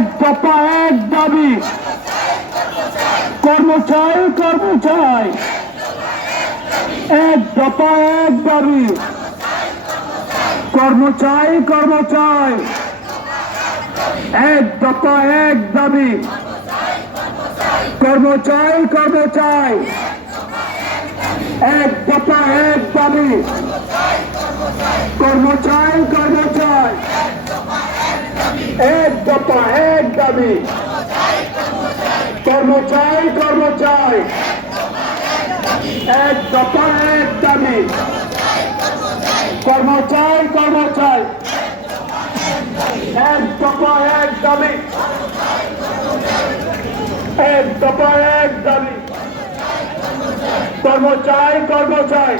এক দফা এক দাবি, কর্ম চাই কর্ম চাই, এক দফা এক দাবি, কর্ম চাই কর্ম চাই, এক দফা এক দাবি, কর্ম চাই কর্ম চাই, এক দফা এক দাবি, কর্ম চাই কর্ম চাই, এক দফা এক দাবি, কর্ম চাই কর্ম চাই, এক দফা এক দাবি, কর্ম চাই কর্ম চাই, এক দফা এক দাবি, এক দফা এক দাবি, কর্ম চাই কর্ম চাই।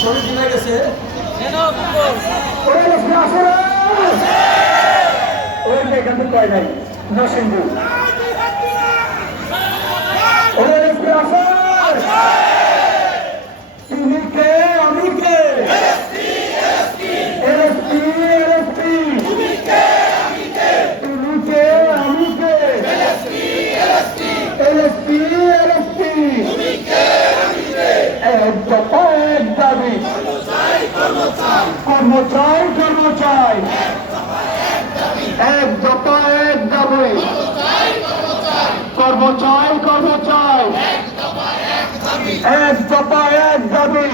শরীর দিনে গেছে তুমি কে আমি কে তুমি কে আমি কে এক দফা এক দাবি, কর্ম চাই কর্ম চাই, এক দফা এক দাবি, কর্ম চাই কর্ম চাই, এক দফা এক দাবি।